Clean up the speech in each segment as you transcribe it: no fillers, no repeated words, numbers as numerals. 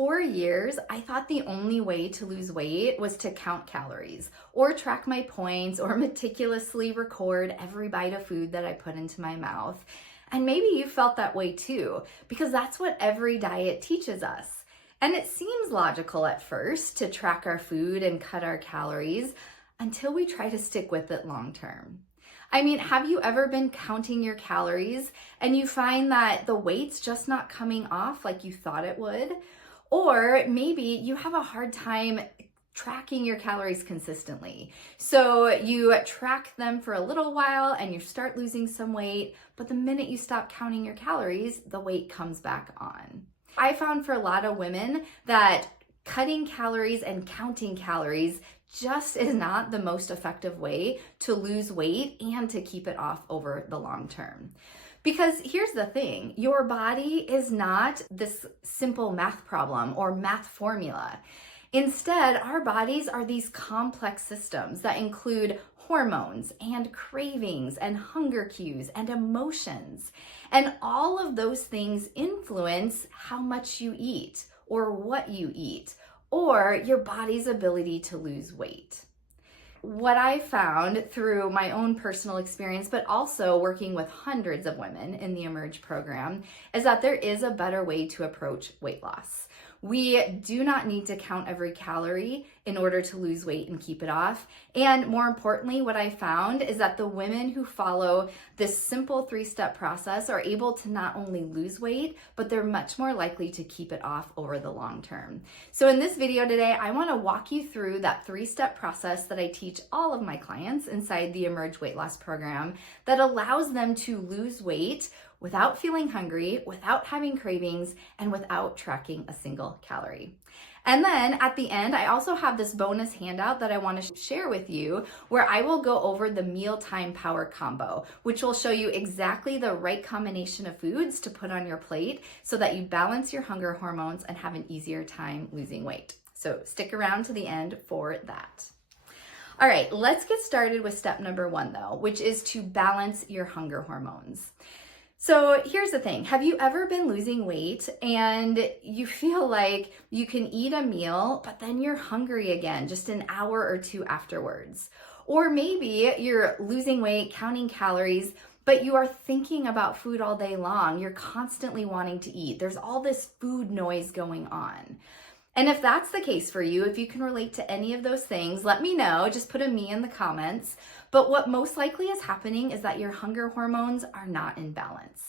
For years, I thought the only way to lose weight was to count calories or track my points or meticulously record every bite of food that I put into my mouth. And maybe you felt that way too, because that's what every diet teaches us. And it seems logical at first to track our food and cut our calories until we try to stick with it long term. I mean, have you ever been counting your calories and you find that the weight's just not coming off like you thought it would? Or maybe you have a hard time tracking your calories consistently. So you track them for a little while and you start losing some weight, but the minute you stop counting your calories, the weight comes back on. I found for a lot of women that cutting calories and counting calories just is not the most effective way to lose weight and to keep it off over the long term. Because here's the thing, your body is not this simple math problem or math formula. Instead, our bodies are these complex systems that include hormones and cravings and hunger cues and emotions. And all of those things influence how much you eat or what you eat or your body's ability to lose weight. What I found through my own personal experience, but also working with hundreds of women in the Emerge program, is that there is a better way to approach weight loss. We do not need to count every calorie in order to lose weight and keep it off. And more importantly, what I found is that the women who follow this simple 3-step process are able to not only lose weight, but they're much more likely to keep it off over the long term. So in this video today, I want to walk you through that 3-step process that I teach all of my clients inside the Emerge Weight Loss program that allows them to lose weight without feeling hungry, without having cravings, and without tracking a single calorie. And then at the end, I also have this bonus handout that I want to share with you where I will go over the mealtime power combo, which will show you exactly the right combination of foods to put on your plate so that you balance your hunger hormones and have an easier time losing weight. So stick around to the end for that. All right, let's get started with step number 1 though, which is to balance your hunger hormones. So here's the thing, have you ever been losing weight and you feel like you can eat a meal, but then you're hungry again just an hour or 2 afterwards? Or maybe you're losing weight, counting calories, but you are thinking about food all day long. You're constantly wanting to eat. There's all this food noise going on. And if that's the case for you, if you can relate to any of those things, let me know. Just put a me in the comments. But what most likely is happening is that your hunger hormones are not in balance.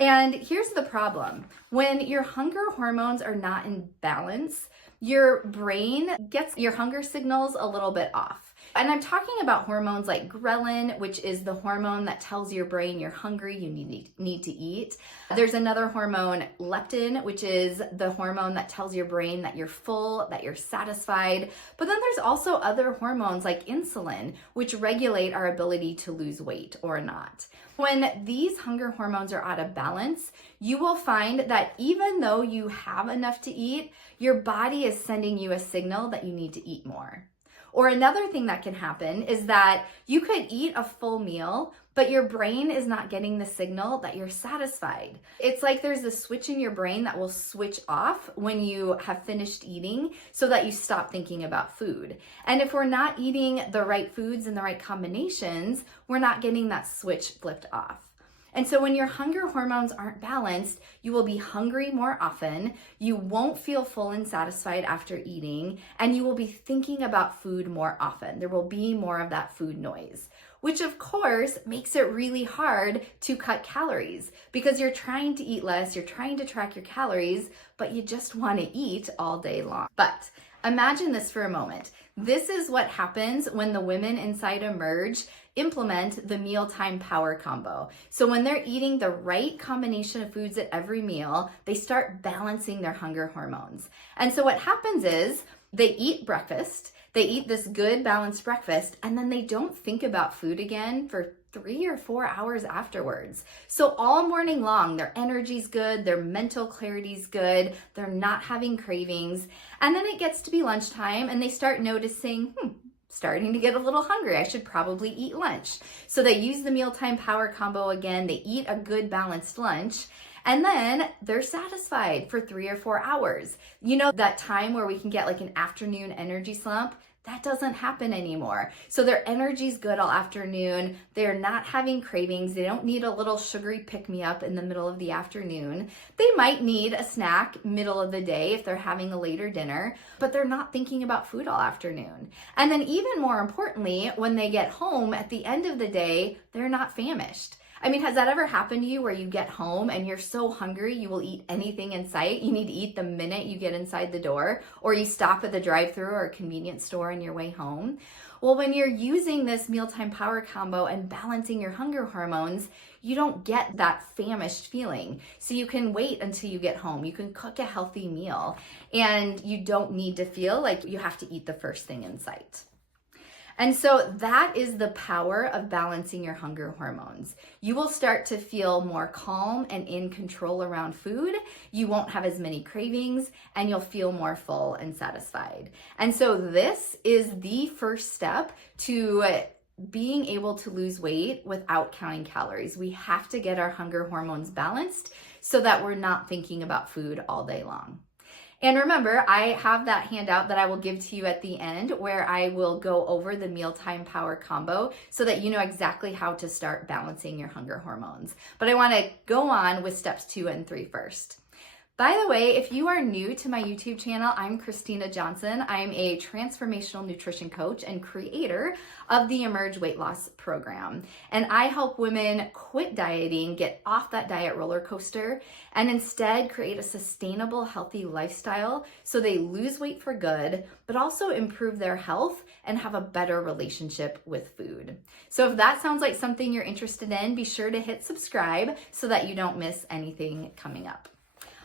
And here's the problem. When your hunger hormones are not in balance, your brain gets your hunger signals a little bit off. And I'm talking about hormones like ghrelin, which is the hormone that tells your brain you're hungry, you need to eat. There's another hormone, leptin, which is the hormone that tells your brain that you're full, that you're satisfied. But then there's also other hormones like insulin, which regulate our ability to lose weight or not. When these hunger hormones are out of balance, you will find that even though you have enough to eat, your body is sending you a signal that you need to eat more. Or another thing that can happen is that you could eat a full meal, but your brain is not getting the signal that you're satisfied. It's like there's a switch in your brain that will switch off when you have finished eating so that you stop thinking about food. And if we're not eating the right foods and the right combinations, we're not getting that switch flipped off. And so when your hunger hormones aren't balanced, you will be hungry more often, you won't feel full and satisfied after eating, and you will be thinking about food more often. There will be more of that food noise, which of course makes it really hard to cut calories because you're trying to eat less, you're trying to track your calories, but you just want to eat all day long. But imagine this for a moment. This is what happens when the women inside Emerge implement the mealtime power combo. So when they're eating the right combination of foods at every meal, they start balancing their hunger hormones. And so what happens is they eat breakfast, they eat this good balanced breakfast, and then they don't think about food again for 3 or 4 hours afterwards. So all morning long, their energy's good, their mental clarity's good, they're not having cravings. And then it gets to be lunchtime and they start noticing, starting to get a little hungry. I should probably eat lunch. So they use the mealtime power combo again. They eat a good balanced lunch. And then they're satisfied for 3 or 4 hours. You know, that time where we can get like an afternoon energy slump? That doesn't happen anymore. So their energy's good all afternoon. They're not having cravings. They don't need a little sugary pick-me-up in the middle of the afternoon. They might need a snack middle of the day if they're having a later dinner, but they're not thinking about food all afternoon. And then even more importantly, when they get home at the end of the day, they're not famished. I mean, has that ever happened to you where you get home and you're so hungry you will eat anything in sight? You need to eat the minute you get inside the door, or you stop at the drive-thru or a convenience store on your way home. Well, when you're using this mealtime power combo and balancing your hunger hormones, you don't get that famished feeling. So you can wait until you get home. You can cook a healthy meal, and you don't need to feel like you have to eat the first thing in sight. And so that is the power of balancing your hunger hormones. You will start to feel more calm and in control around food. You won't have as many cravings, and you'll feel more full and satisfied. And so this is the first step to being able to lose weight without counting calories. We have to get our hunger hormones balanced so that we're not thinking about food all day long. And remember, I have that handout that I will give to you at the end where I will go over the mealtime power combo so that you know exactly how to start balancing your hunger hormones. But I want to go on with steps 2 and 3 first. By the way, if you are new to my YouTube channel, I'm Christina Johnson. I'm a transformational nutrition coach and creator of the Emerge Weight Loss program. And I help women quit dieting, get off that diet roller coaster, and instead create a sustainable, healthy lifestyle so they lose weight for good, but also improve their health and have a better relationship with food. So if that sounds like something you're interested in, be sure to hit subscribe so that you don't miss anything coming up.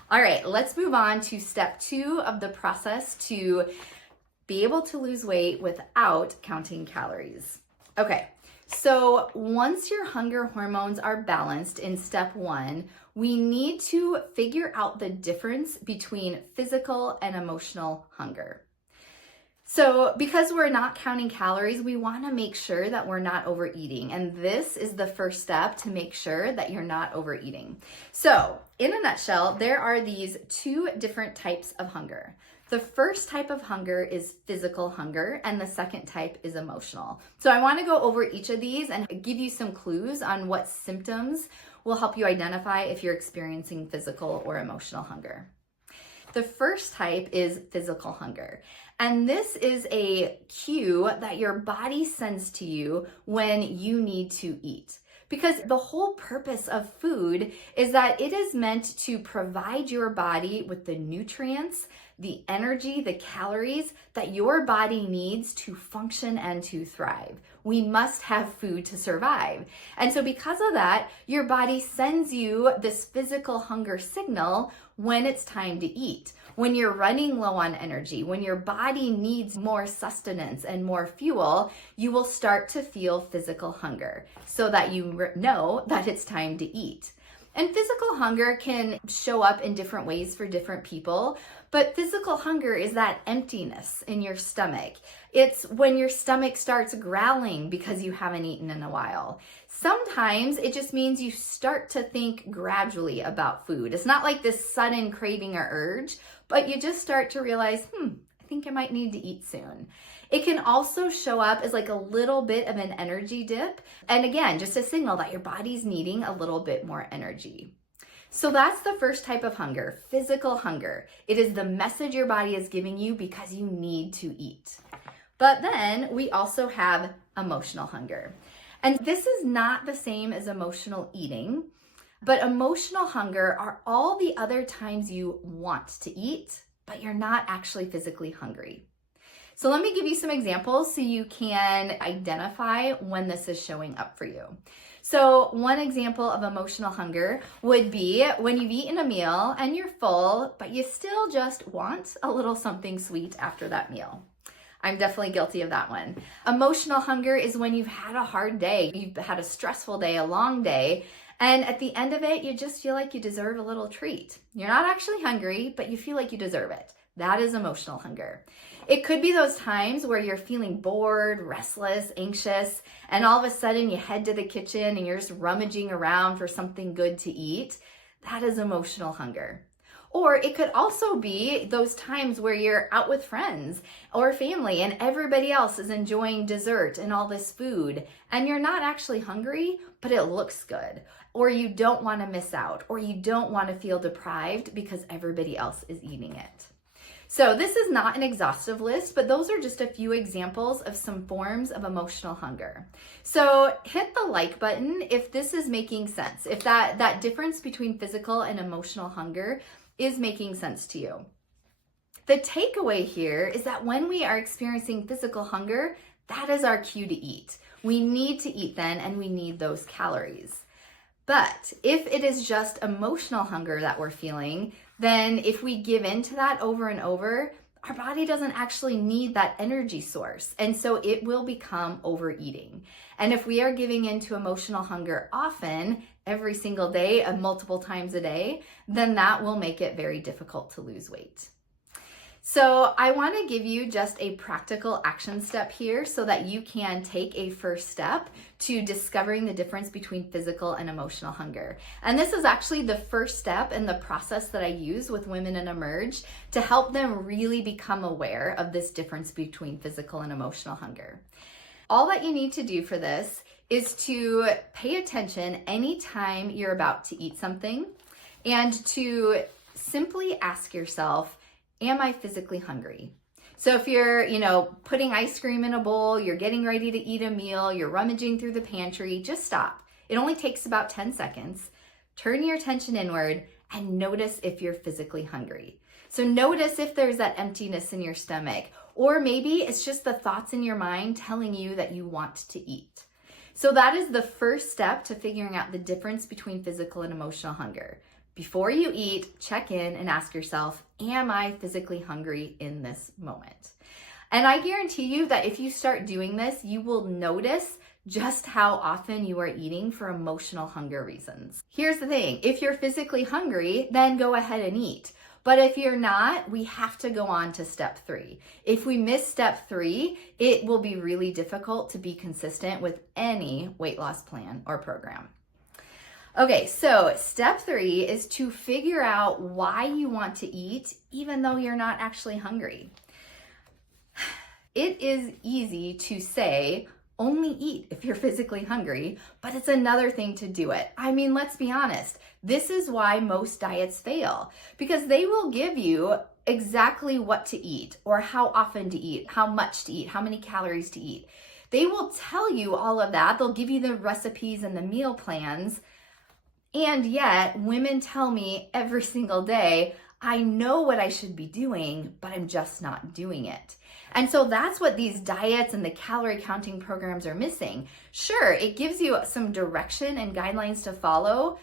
All right, let's move on to step 2 of the process to be able to lose weight without counting calories. Okay, so once your hunger hormones are balanced in step 1, we need to figure out the difference between physical and emotional hunger. So because we're not counting calories, we want to make sure that we're not overeating. And this is the first step to make sure that you're not overeating. So in a nutshell, there are these 2 different types of hunger. The first type of hunger is physical hunger, and the second type is emotional. So I want to go over each of these and give you some clues on what symptoms will help you identify if you're experiencing physical or emotional hunger. The first type is physical hunger. And this is a cue that your body sends to you when you need to eat. Because the whole purpose of food is that it is meant to provide your body with the nutrients, the energy, the calories that your body needs to function and to thrive. We must have food to survive. And so because of that, your body sends you this physical hunger signal when it's time to eat. When you're running low on energy, when your body needs more sustenance and more fuel, you will start to feel physical hunger so that you know that it's time to eat. And physical hunger can show up in different ways for different people, but physical hunger is that emptiness in your stomach. It's when your stomach starts growling because you haven't eaten in a while. Sometimes it just means you start to think gradually about food. It's not like this sudden craving or urge, but you just start to realize, I think I might need to eat soon. It can also show up as like a little bit of an energy dip. And again, just a signal that your body's needing a little bit more energy. So that's the first type of hunger, physical hunger. It is the message your body is giving you because you need to eat. But then we also have emotional hunger. And this is not the same as emotional eating, but emotional hunger are all the other times you want to eat, but you're not actually physically hungry. So let me give you some examples so you can identify when this is showing up for you. So one example of emotional hunger would be when you've eaten a meal and you're full, but you still just want a little something sweet after that meal. I'm definitely guilty of that one. Emotional hunger is when you've had a hard day, you've had a stressful day, a long day, and at the end of it, you just feel like you deserve a little treat. You're not actually hungry, but you feel like you deserve it. That is emotional hunger. It could be those times where you're feeling bored, restless, anxious, and all of a sudden you head to the kitchen and you're just rummaging around for something good to eat. That is emotional hunger. Or it could also be those times where you're out with friends or family and everybody else is enjoying dessert and all this food and you're not actually hungry, but it looks good. Or you don't want to miss out, or you don't want to feel deprived because everybody else is eating it. So this is not an exhaustive list, but those are just a few examples of some forms of emotional hunger. So hit the like button if this is making sense, if that difference between physical and emotional hunger is making sense to you. The takeaway here is that when we are experiencing physical hunger, that is our cue to eat. We need to eat then, and we need those calories. But if it is just emotional hunger that we're feeling, then if we give in to that over and over, our body doesn't actually need that energy source. And so it will become overeating. And if we are giving into emotional hunger often, every single day, multiple times a day, then that will make it very difficult to lose weight. So I want to give you just a practical action step here so that you can take a first step to discovering the difference between physical and emotional hunger. And this is actually the first step in the process that I use with women in Emerge to help them really become aware of this difference between physical and emotional hunger. All that you need to do for this is to pay attention anytime you're about to eat something and to simply ask yourself, am I physically hungry? So if you're, putting ice cream in a bowl, you're getting ready to eat a meal, you're rummaging through the pantry, just stop. It only takes about 10 seconds. Turn your attention inward and notice if you're physically hungry. So notice if there's that emptiness in your stomach, or maybe it's just the thoughts in your mind telling you that you want to eat. So that is the first step to figuring out the difference between physical and emotional hunger. Before you eat, check in and ask yourself, am I physically hungry in this moment? And I guarantee you that if you start doing this, you will notice just how often you are eating for emotional hunger reasons. Here's the thing, if you're physically hungry, then go ahead and eat. But if you're not, we have to go on to step 3. If we miss step 3, it will be really difficult to be consistent with any weight loss plan or program. Okay, so step 3 is to figure out why you want to eat even though you're not actually hungry. It is easy to say, only eat if you're physically hungry, but it's another thing to do it. I mean, let's be honest. This is why most diets fail, because they will give you exactly what to eat or how often to eat, how much to eat, how many calories to eat. They will tell you all of that. They'll give you the recipes and the meal plans. And yet, women tell me every single day, I know what I should be doing, but I'm just not doing it. And so that's what these diets and the calorie counting programs are missing. Sure, it gives you some direction and guidelines to follow,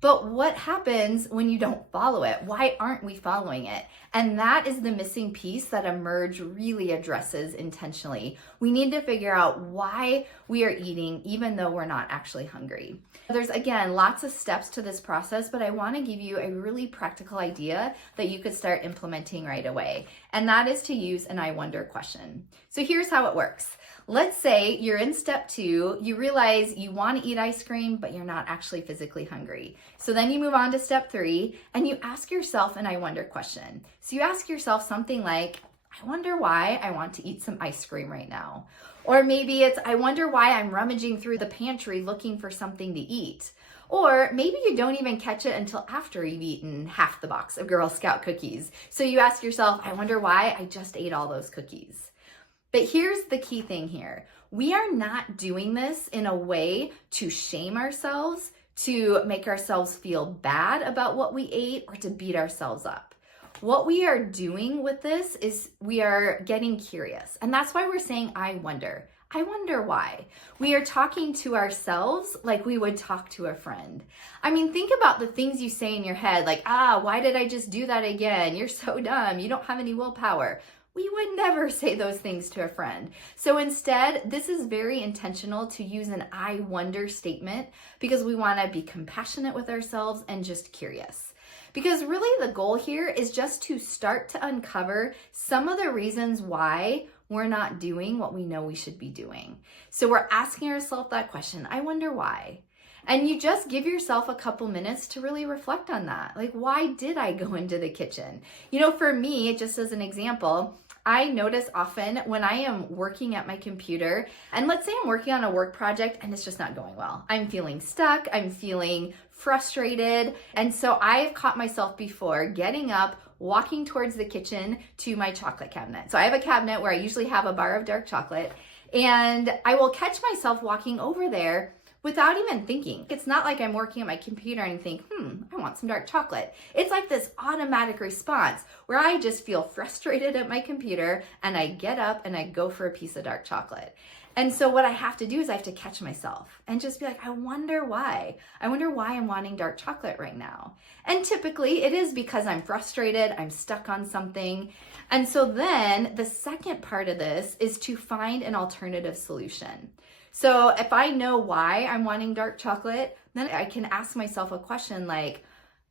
but what happens when you don't follow it? Why aren't we following it? And that is the missing piece that Emerge really addresses intentionally. We need to figure out why we are eating even though we're not actually hungry. There's, again, lots of steps to this process, but I want to give you a really practical idea that you could start implementing right away. And that is to use an I wonder question. So here's how it works. Let's say you're in step 2, you realize you want to eat ice cream, but you're not actually physically hungry. So then you move on to step 3 and you ask yourself an I wonder question. So you ask yourself something like, I wonder why I want to eat some ice cream right now. Or maybe it's, I wonder why I'm rummaging through the pantry looking for something to eat. Or maybe you don't even catch it until after you've eaten half the box of Girl Scout cookies. So you ask yourself, I wonder why I just ate all those cookies. But here's the key thing here. We are not doing this in a way to shame ourselves, to make ourselves feel bad about what we ate, or to beat ourselves up. What we are doing with this is we are getting curious. And that's why we're saying, I wonder. I wonder why. We are talking to ourselves like we would talk to a friend. I mean, think about the things you say in your head, like, why did I just do that again? You're so dumb. You don't have any willpower. We would never say those things to a friend. So instead, this is very intentional to use an I wonder statement because we want to be compassionate with ourselves and just curious. Because really the goal here is just to start to uncover some of the reasons why we're not doing what we know we should be doing. So we're asking ourselves that question, I wonder why. And you just give yourself a couple minutes to really reflect on that. Like, why did I go into the kitchen? You know, for me, just as an example, I notice often when I am working at my computer, and let's say I'm working on a work project and it's just not going well. I'm feeling stuck, I'm feeling frustrated. And so I've caught myself before getting up, walking towards the kitchen to my chocolate cabinet. So I have a cabinet where I usually have a bar of dark chocolate, and I will catch myself walking over there without even thinking. It's not like I'm working at my computer and think, I want some dark chocolate. It's like this automatic response where I just feel frustrated at my computer and I get up and I go for a piece of dark chocolate. And so what I have to do is I have to catch myself and just be like, I wonder why. I wonder why I'm wanting dark chocolate right now. And typically it is because I'm frustrated, I'm stuck on something. And so then the second part of this is to find an alternative solution. So if I know why I'm wanting dark chocolate, then I can ask myself a question like,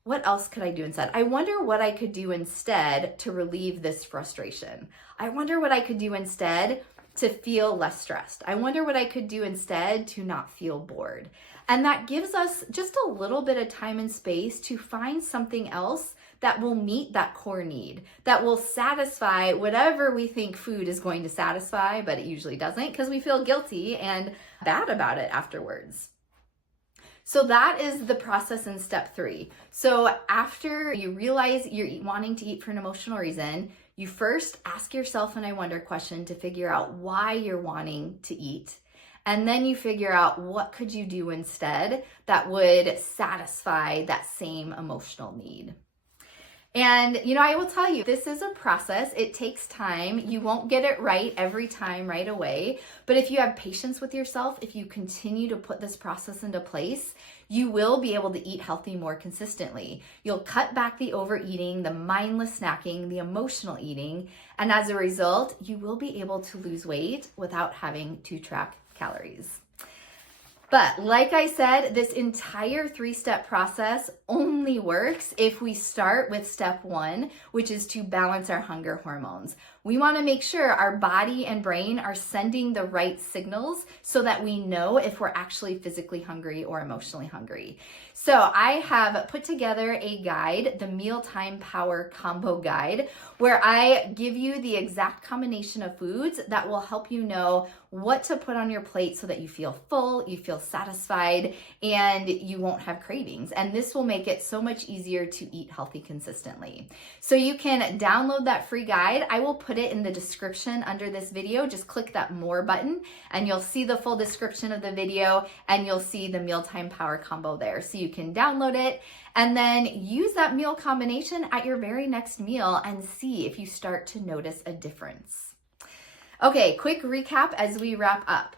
what else could I do instead? I wonder what I could do instead to relieve this frustration. I wonder what I could do instead to feel less stressed. I wonder what I could do instead to not feel bored. And that gives us just a little bit of time and space to find something else that will meet that core need, that will satisfy whatever we think food is going to satisfy, but it usually doesn't because we feel guilty and bad about it afterwards. So that is the process in step 3. So after you realize you're wanting to eat for an emotional reason, you first ask yourself an I wonder question to figure out why you're wanting to eat. And then you figure out what could you do instead that would satisfy that same emotional need. And, you know, I will tell you, this is a process. It takes time. You won't get it right every time right away. But if you have patience with yourself, if you continue to put this process into place, you will be able to eat healthy more consistently. You'll cut back the overeating, the mindless snacking, the emotional eating. And as a result, you will be able to lose weight without having to track calories. But like I said, this entire 3-step process only works if we start with step 1, which is to balance our hunger hormones. We want to make sure our body and brain are sending the right signals so that we know if we're actually physically hungry or emotionally hungry. So I have put together a guide, the Mealtime Power Combo Guide, where I give you the exact combination of foods that will help you know what to put on your plate so that you feel full, you feel satisfied, and you won't have cravings. And this will make it so much easier to eat healthy consistently. So you can download that free guide. I will put it in the description under this video. Just click that More button and you'll see the full description of the video and you'll see the Mealtime Power Combo there. So you can download it and then use that meal combination at your very next meal and see if you start to notice a difference. Okay, quick recap as we wrap up.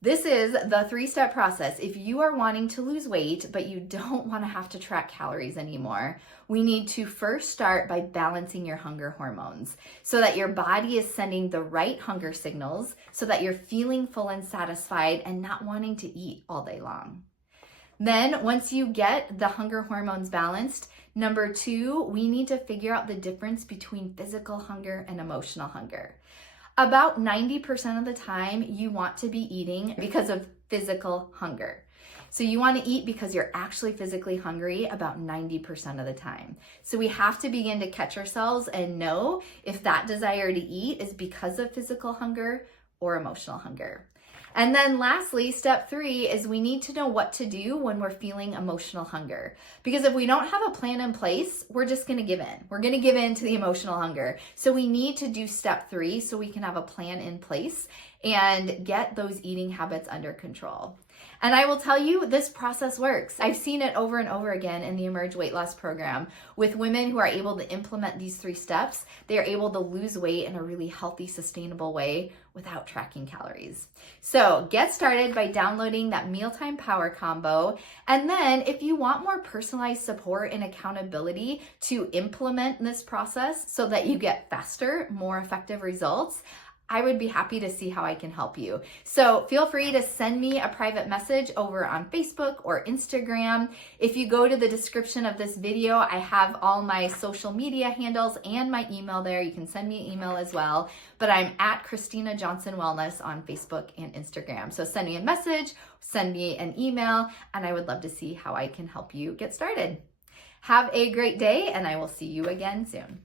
This is the 3-step process. If you are wanting to lose weight, but you don't want to have to track calories anymore, we need to first start by balancing your hunger hormones so that your body is sending the right hunger signals so that you're feeling full and satisfied and not wanting to eat all day long. Then once you get the hunger hormones balanced, number 2, we need to figure out the difference between physical hunger and emotional hunger. About 90% of the time, you want to be eating because of physical hunger. So you want to eat because you're actually physically hungry about 90% of the time. So we have to begin to catch ourselves and know if that desire to eat is because of physical hunger or emotional hunger. And then lastly, step 3 is we need to know what to do when we're feeling emotional hunger. Because if we don't have a plan in place, we're just going to give in. We're going to give in to the emotional hunger. So we need to do step 3 so we can have a plan in place and get those eating habits under control. And I will tell you, this process works. I've seen it over and over again in the Emerge Weight Loss Program. With women who are able to implement these 3 steps, they are able to lose weight in a really healthy, sustainable way without tracking calories. So get started by downloading that Mealtime Power Combo. And then if you want more personalized support and accountability to implement this process so that you get faster, more effective results, I would be happy to see how I can help you. So feel free to send me a private message over on Facebook or Instagram. If you go to the description of this video, I have all my social media handles and my email there. You can send me an email as well, but I'm at Christina Johnson Wellness on Facebook and Instagram. So send me a message, send me an email, and I would love to see how I can help you get started. Have a great day, and I will see you again soon.